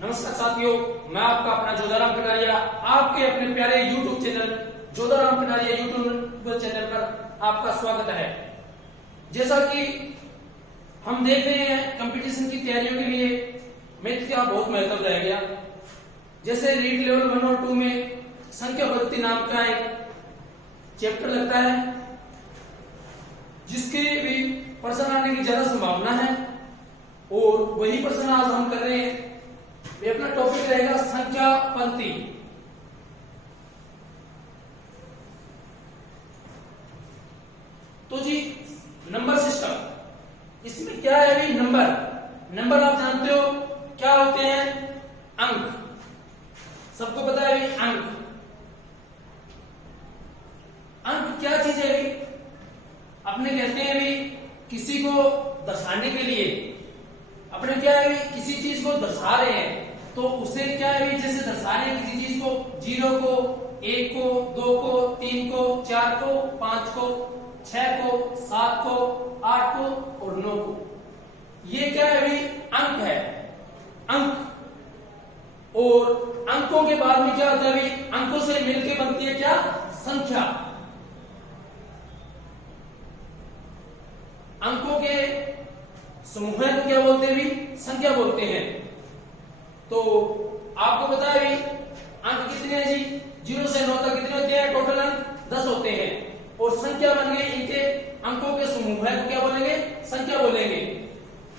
नमस्कार साथियों, मैं आपका अपना जोधाराम कटारिया आपके अपने प्यारे YouTube channel Jodharam Kataria YouTube channel पर आपका स्वागत है। जैसा कि हम देख रहे हैं कंपटीशन की तैयारियों के लिए मैथ का बहुत महत्व रह गया। जैसे रीड लेवल 1 और 2 में संख्या पद्धति नाम का एक चैप्टर लगता है जिसके भी प्रश्न आने की ज्यादा संभावना है और वही प्रश्न आज हम कर रहे हैं। ये अपना टॉपिक रहेगा संख्या पंक्ति। तो जी नंबर सिस्टम, इसमें क्या है अभी नंबर आप जानते हो क्या होते हैं? अंक। सबको पता है अभी अंक क्या चीज है अभी? अपने कहते हैं अभी किसी को दर्शाने के लिए अपने क्या है किसी चीज को दर्शा रहे हैं तो उसे क्या है जैसे दर्शा रहे हैं किसी चीज को, 0 को, 1 को, 2 को, 3 को, 4 को, 5 को, 6 को, 7 को, 8 को और 9 को। ये क्या है अभी अंक है, अंक। और अंकों के बाद में क्या होता है अभी? अंकों से मिलकर बनती है क्या? संख्या। अंकों के समूह को क्या बोलते हैं भी? संख्या बोलते हैं। तो आपको पता है भी अंक कितने हैं जी? 0 से 9 तक कितने होते हैं? टोटल अंक 10 होते हैं और संख्या बन गए इनके अंकों के समूह को क्या बोलेंगे? संख्या बोलेंगे।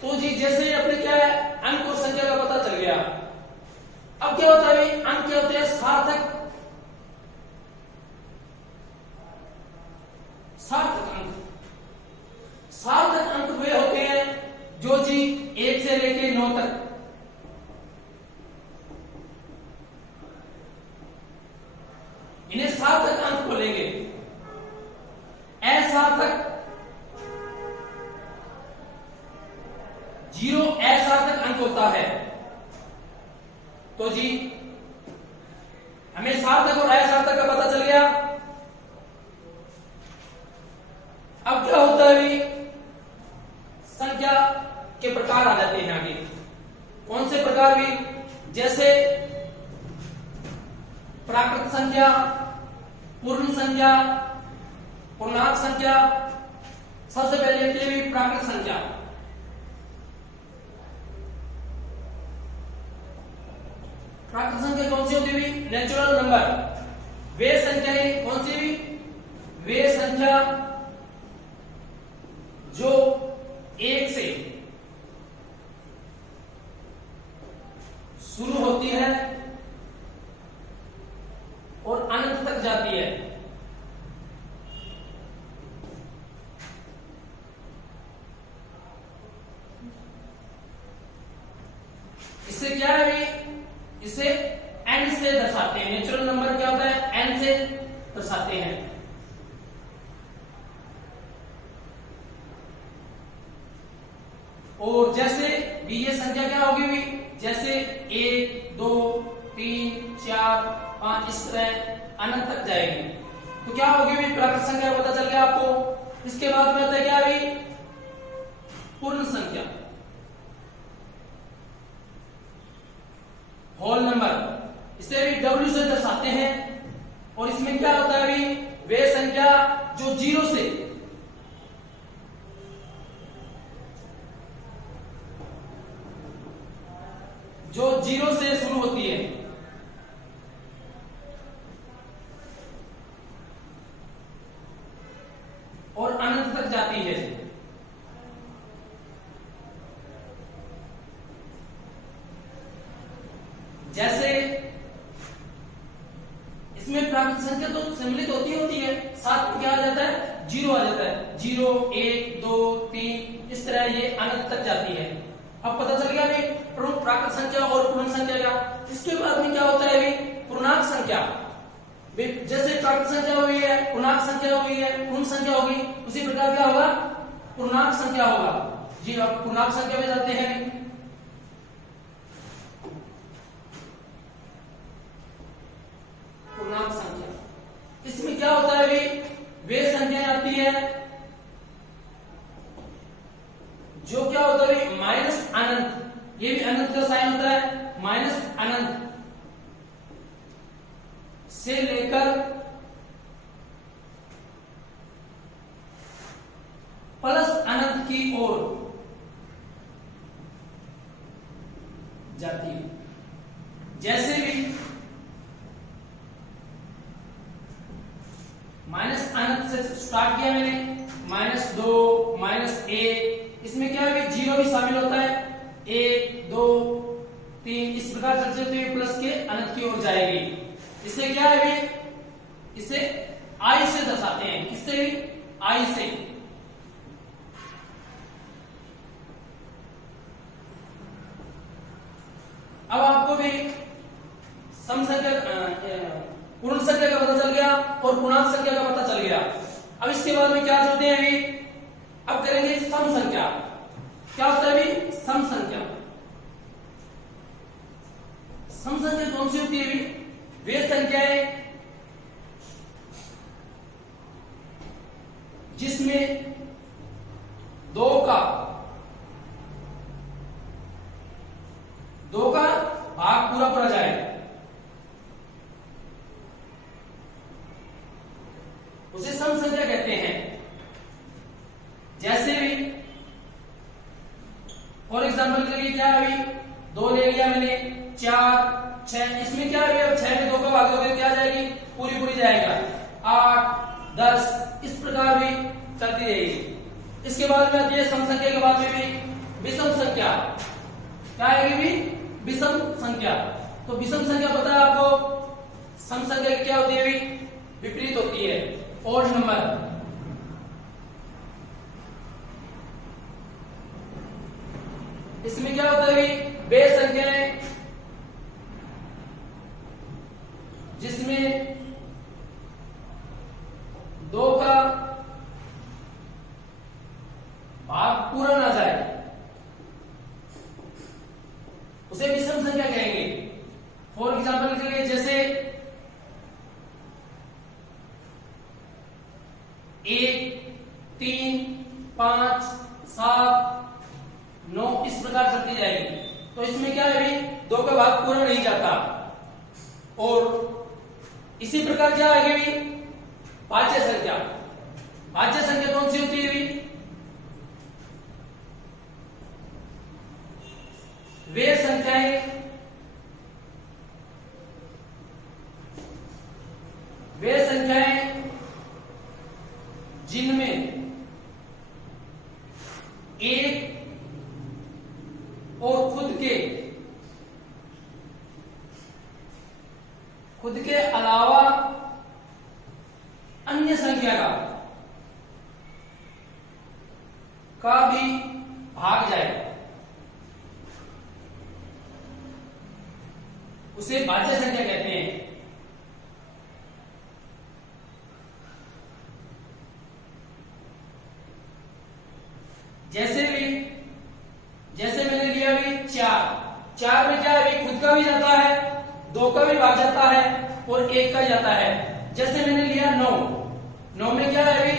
तो जी जैसे अपने क्या है अंक और संख्या का पता चल गया। अब क्या होता है भी? अंक क्या होते हैं? सार्थक अंक। सार्थक अंक वे होते हैं जो जी 1 से लेके 9 तक इन्हें सार्थक अंक बोलेंगे। असार्थक 0 असार्थक अंक होता है। तो जी हमें सार्थक और असार्थक का पता चल गया। अब क्या होता है भी? संख्या के प्रकार आ जाते हैं आगे। कौन से प्रकार भी? जैसे प्राकृत संख्या, पूर्ण संख्या, पूर्णांक संख्या। सबसे पहले लेते हैं भी प्राकृत संख्या। प्राकृत संख्या कौन सी होती है? Natural number. वे संख्या कौन सी भी? वे संख्या जो 1 से शुरू होती है और अनंत तक जाती है। इससे क्या है भी? इसे n से दर्शाते हैं। नेचुरल नंबर क्या होता है? n से दर्शाते हैं। और जैसे भी ये संख्या क्या होगी भी? जैसे 1, 2, 3, 4, 5 इस तरह अनंत तक जाएगी। तो क्या होगी भी? प्राकृत संख्या पता चल गया आपको। इसके बाद में होता है क्या भी? पूर्ण संख्या, होल नंबर। इसे भी W से दर्शाते हैं। और इसमें क्या होता है भी? वे संख्या जो 0 से शुरू होती है और अनंत तक जाती है। जैसे इसमें प्राकृत संख्या तो सम्मिलित होती है, साथ में क्या आ जाता है? 0 आ जाता है। 0, 1, 2, 3 इस तरह ये अनंत तक जाती है। अब पता चल गया भी प्राकृत संख्या और पूर्ण संख्या का। इसके बाद में क्या होता है भी? पूर्णांक संख्या। जैसे प्राकृत संख्या हुई है, पूर्णांक संख्या हुई है, पूर्ण संख्या होगी, उसी प्रकार क्या होगा? पूर्णांक संख्या होगा। जी अब पूर्णांक संख्या में जाते हैं। पूर्णांक संख्या इसमें क्या होता है भी? वे संख्याएं आती है जो क्या होता है माइनस अनंत, ये भी अनंत का साइन होता है, माइनस अनंत से लेकर प्लस अनंत की ओर जाती है। जैसे भी माइनस अनंत से स्टार्ट किया मैंने, -2 -1, इसमें क्या है, जीरो भी शामिल होता है, 1 2 3 इस प्रकार चलते हुए प्लस के अनंत की ओर जाएगी। इसे क्या है, इसे आई से दर्शाते हैं। किससे भी? आई से। अब आपको भी सम संख्या, पूर्ण संख्या का पता चल गया और पूर्णांक संख्या का पता चल गया। अब इसके बाद में क्या चलते हैं अभी, अब करेंगे सम संख्या। क्या होता है अभी? सम संख्या। सम संख्या कौन सी होती है अभी? वे संख्याएं जिसमें दो का भाग पूरा पूरा जाए, उसे सम संख्या कहते हैं। जैसे भी फॉर एग्जाम्पल के लिए क्या है, अभी 2 ले लिया मैंने, 4 6, इसमें क्या है, अब 6 में 2 का भाग दोगे क्या जाएगी? पूरी पूरी जाएगा। 8 10 इस प्रकार भी चलती रहेगी। इसके बाद में आती है सम संख्या के बाद में भी विषम संख्या। क्या आएगी भी? विषम संख्या। तो विषम संख्या पता है आपको, सम संख्या की क्या होती है भी? विपरीत होती है, ओड नंबर। इसमें क्या होता है भी? वे संख्याएं जिसमें 2 का भाग पूरा ना जाए, उसे विषम संख्या कहेंगे। फॉर एग्जाम्पल के लिए जैसे 1 3 5 7 9 इस प्रकार चलती जाएगी। तो इसमें क्या है अभी? 2 का भाग पूरा नहीं जाता। और इसी प्रकार क्या आएगी भी? भाज्य संख्या। भाज्य संख्या कौन सी होती है भी? वे संख्याएं जिनमें एक और खुद के अलावा अन्य संख्या का भी भाग जाए, उसे भाज्य संख्या कहते हैं। जैसे मैंने लिया अभी 4 में क्या है अभी? खुद का भी जाता है, 2 का भी भाग जाता है और 1 का जाता है। जैसे मैंने लिया 9 में क्या है अभी?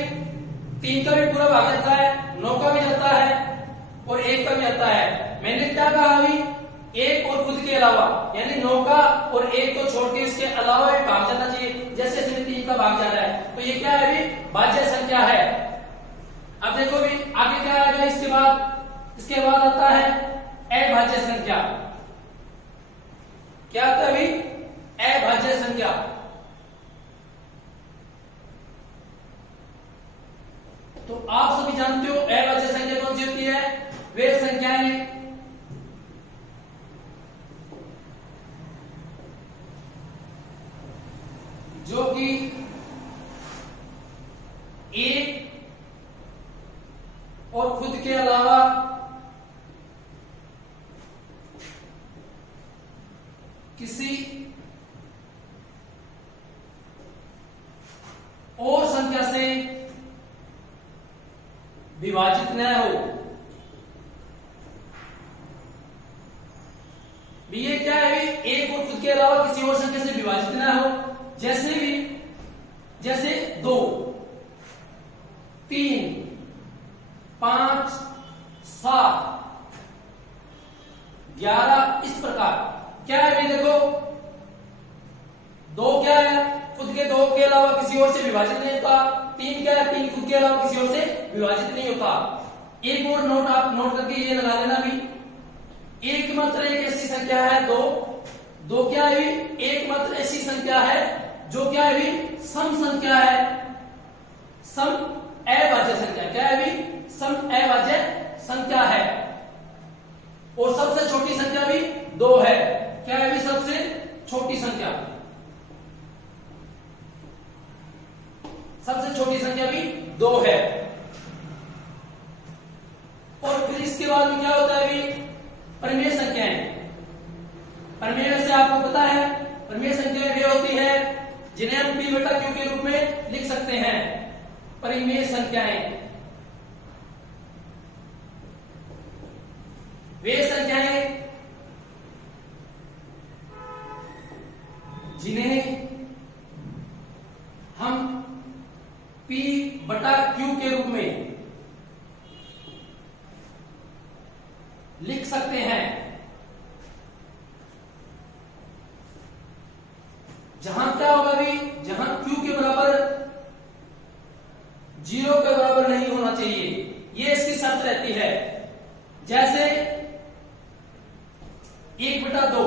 3 का भी पूरा भाग जाता है, 9 का भी जाता है और 1 का भी जाता है। मैंने क्या कहा अभी? 1 और खुद के अलावा, यानी 9 का और 1 को छोड़ के इसके अलावा भी भाग जाना चाहिए। जैसे इसमें 3 का भाग जा रहा है, तो ये क्या है अभी? भाज्य संख्या है। अब देखो भी आगे क्या आएगा इसके बाद आता है अभाज्य संख्या। क्या आता है अभी? अभाज्य संख्या। तो आप सभी जानते हो अभाज्य संख्या कौन सी होती है? वे संख्याएं जो कि एक और खुद के अलावा किसी और संख्या से विभाजित न हो। ये क्या है? एक और खुद के अलावा किसी और संख्या से विभाजित न हो। जैसे 2 3 5 7 11 इस प्रकार क्या है भी देखो, दो क्या है, खुद के दो के अलावा किसी और से विभाजित नहीं होता। तीन क्या है, तीन खुद के अलावा किसी और से विभाजित नहीं होता। एक और नोट आप नोट करके ये लगा लेना भी, एकमात्र एक ऐसी संख्या है दो, दो क्या है भी, एकमात्र ऐसी संख्या है जो क्या है भी सम संख्या है, सम अभाज्य संख्या। क्या है भी, सम अभाज्य संख्या है। और सबसे छोटी संख्या भी दो है। क्या है भी, सबसे छोटी संख्या, सबसे छोटी संख्या भी दो है। और फिर इसके बाद में क्या होता है भी, परिमेय संख्याएं। परिमेय से आपको पता है, परिमेय संख्याएं वे होती है जिन्हें हम p बटा q के रूप में लिख सकते हैं। परिमेय संख्याएं वे संख्याएं जिन्हें हम p बटा q के रूप में लिख सकते हैं, जहां क्या होगा भी, जहां q के बराबर 0 के बराबर नहीं होना चाहिए, ये इसकी शर्त रहती है। जैसे 1/2